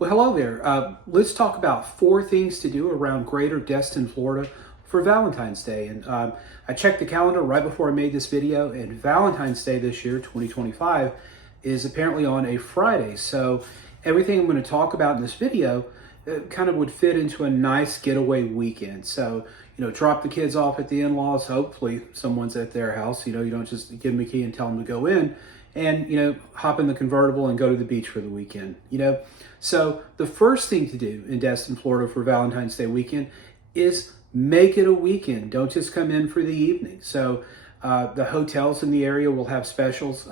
Well, hello there. Let's talk about 4 things to do around Greater Destin, Florida for Valentine's Day. And I checked the calendar right before I made this video, and Valentine's Day this year, 2025, is apparently on a Friday. So everything I'm going to talk about in this video kind of would fit into a nice getaway weekend. So, drop the kids off at the in-laws. Hopefully someone's at their house. You don't just give them a key and tell them to go in. And hop in the convertible and go to the beach for the weekend. So the first thing to do in Destin, Florida for Valentine's Day weekend is make it a weekend. Don't just come in for the evening. So the hotels in the area will have specials.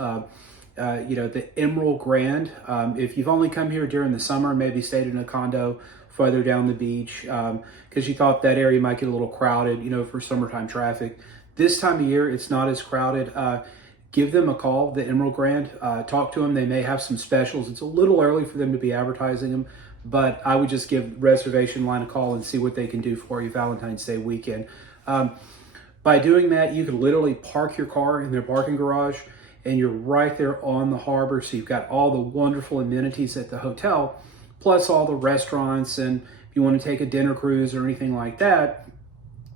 The Emerald Grand. If you've only come here during the summer, maybe stayed in a condo further down the beach because you thought that area might get a little crowded, for summertime traffic. This time of year, it's not as crowded. Give them a call, the Emerald Grand. Talk to them. They may have some specials. It's a little early for them to be advertising them, but I would just give reservation line a call and see what they can do for you Valentine's Day weekend. By doing that, you can literally park your car in their parking garage, and you're right there on the harbor. So you've got all the wonderful amenities at the hotel, plus all the restaurants. And if you want to take a dinner cruise or anything like that,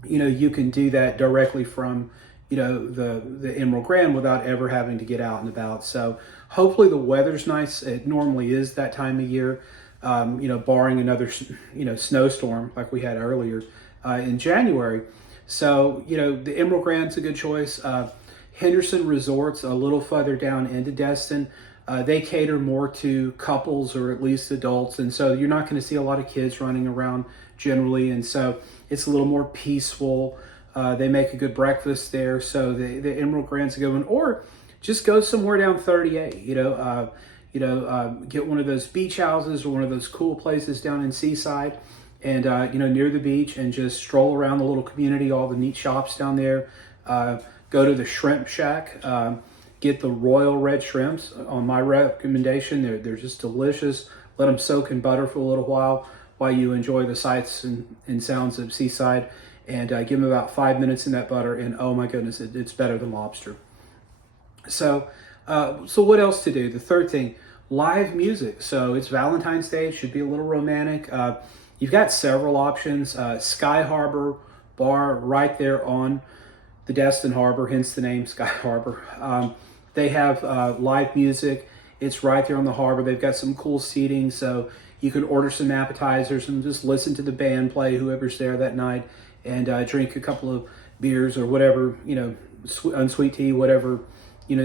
you can do that directly from the Emerald Grand without ever having to get out and about. So hopefully the weather's nice. It normally is that time of year, barring another, snowstorm like we had earlier in January. So, the Emerald Grand's a good choice. Henderson Resorts, a little further down into Destin, they cater more to couples or at least adults. And so you're not going to see a lot of kids running around generally. And so it's a little more peaceful. They make a good breakfast there, so the Emerald Grand's a good one. Or just go somewhere down 38. Get one of those beach houses or one of those cool places down in Seaside, and near the beach, and just stroll around the little community, all the neat shops down there. Go to the Shrimp Shack. Get the Royal Red Shrimps. On my recommendation, they're just delicious. Let them soak in butter for a little while you enjoy the sights and sounds of Seaside. And give them about 5 minutes in that butter, and oh my goodness, it's better than lobster. So what else to do? The third thing, live music. So it's Valentine's Day. It should be a little romantic. You've got several options. Sky Harbor Bar right there on the Destin Harbor, hence the name Sky Harbor. They have live music. It's right there on the harbor. They've got some cool seating, so you can order some appetizers and just listen to the band play, whoever's there that night, and drink a couple of beers or whatever, unsweet tea, whatever,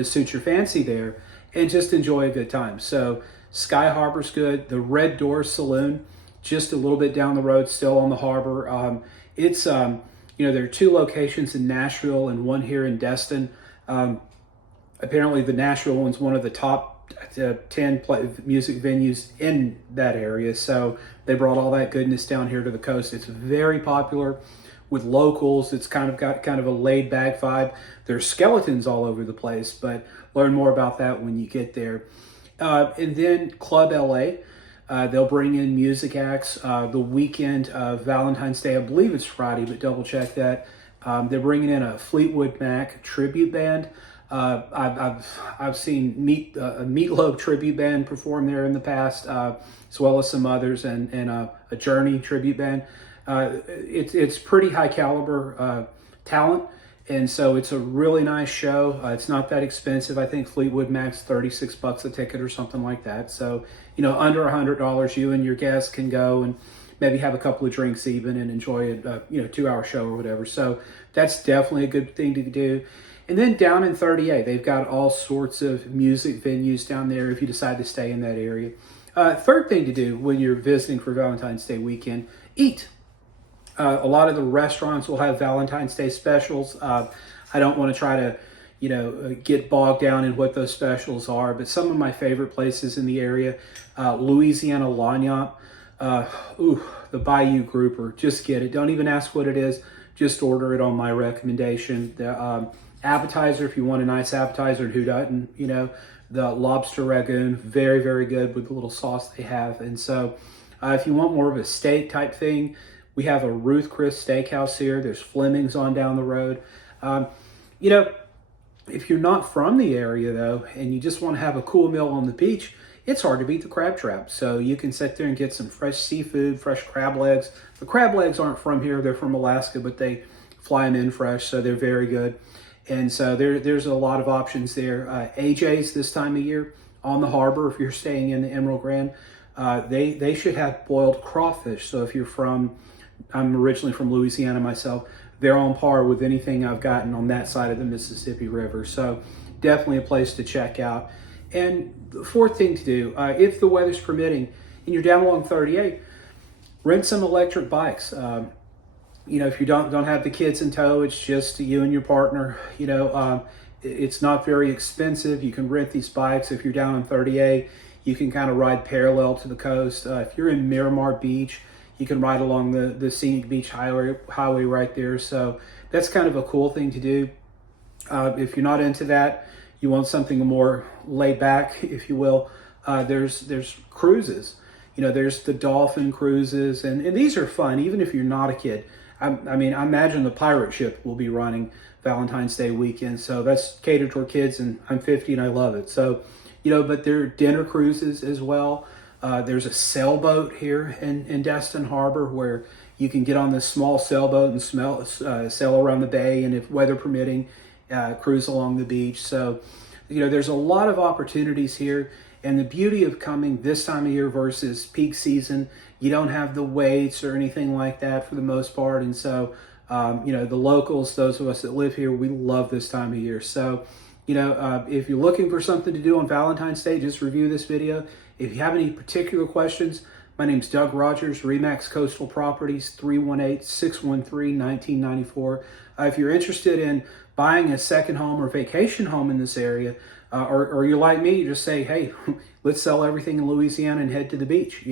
suits your fancy there, and just enjoy a good time. So Sky Harbor's good. The Red Door Saloon, just a little bit down the road, still on the harbor. There are 2 locations in Nashville and one here in Destin. Apparently the Nashville one's one of the top 10 music venues in that area. So they brought all that goodness down here to the coast. It's very popular with locals. It's got kind of a laid back vibe. There's skeletons all over the place, but learn more about that when you get there. And then Club LA, they'll bring in music acts the weekend of Valentine's Day. I believe it's Friday, but double check that. They're bringing in a Fleetwood Mac tribute band. I've seen a Meatloaf tribute band perform there in the past, as well as some others, and a Journey tribute band. It's pretty high caliber talent, and so it's a really nice show. It's not that expensive. I think Fleetwood Mac's $36 a ticket or something like that. So under $100, you and your guests can go and maybe have a couple of drinks even and enjoy a 2-hour show or whatever. So that's definitely a good thing to do. And then down in 38, they've got all sorts of music venues down there if you decide to stay in that area. Third thing to do when you're visiting for Valentine's Day weekend, eat. A lot of the restaurants will have Valentine's Day specials. I don't want to try to, get bogged down in what those specials are, but some of my favorite places in the area, Louisiana Lagniappe, the Bayou Grouper, just get it. Don't even ask what it is. Just order it on my recommendation. The appetizer, if you want a nice appetizer, and who doesn't, the lobster ragoon, very, very good with the little sauce they have. And so if you want more of a steak type thing, we have a Ruth Chris Steakhouse here. There's Fleming's on down the road. If you're not from the area, though, and you just want to have a cool meal on the beach, it's hard to beat the crab trap. So you can sit there and get some fresh seafood, fresh crab legs. The crab legs aren't from here, they're from Alaska, but they fly them in fresh, so they're very good. And so there's a lot of options there. AJ's this time of year on the harbor, if you're staying in the Emerald Grand, they should have boiled crawfish. So if you're I'm originally from Louisiana myself, they're on par with anything I've gotten on that side of the Mississippi River. So definitely a place to check out. And the fourth thing to do, if the weather's permitting and you're down along 38, rent some electric bikes. If you don't have the kids in tow, it's just you and your partner. It's not very expensive. You can rent these bikes. If you're down on 38, you can kind of ride parallel to the coast. If you're in Miramar Beach, you can ride along the scenic beach highway right there. So that's kind of a cool thing to do. If you're not into that, you want something more laid back, if you will, there's cruises. There's the dolphin cruises, and these are fun, even if you're not a kid. I imagine the pirate ship will be running Valentine's Day weekend, so that's catered toward kids, and I'm 50 and I love it. So, but there are dinner cruises as well. There's a sailboat here in Destin Harbor where you can get on this small sailboat and sail around the bay, and if weather permitting, cruise along the beach. So, there's a lot of opportunities here. And the beauty of coming this time of year versus peak season, you don't have the waits or anything like that for the most part. And so, the locals, those of us that live here, we love this time of year. So, if you're looking for something to do on Valentine's Day, just review this video. If you have any particular questions, my name's Doug Rogers, Remax Coastal Properties, 318-613-1994. If you're interested in buying a second home or vacation home in this area, or you're like me, you just say, hey, let's sell everything in Louisiana and head to the beach.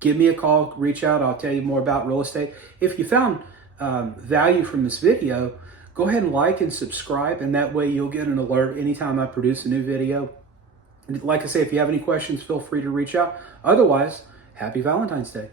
Give me a call, reach out. I'll tell you more about real estate. If you found value from this video, go ahead and like and subscribe, and that way you'll get an alert anytime I produce a new video. And like I say, if you have any questions, feel free to reach out. Otherwise, happy Valentine's Day.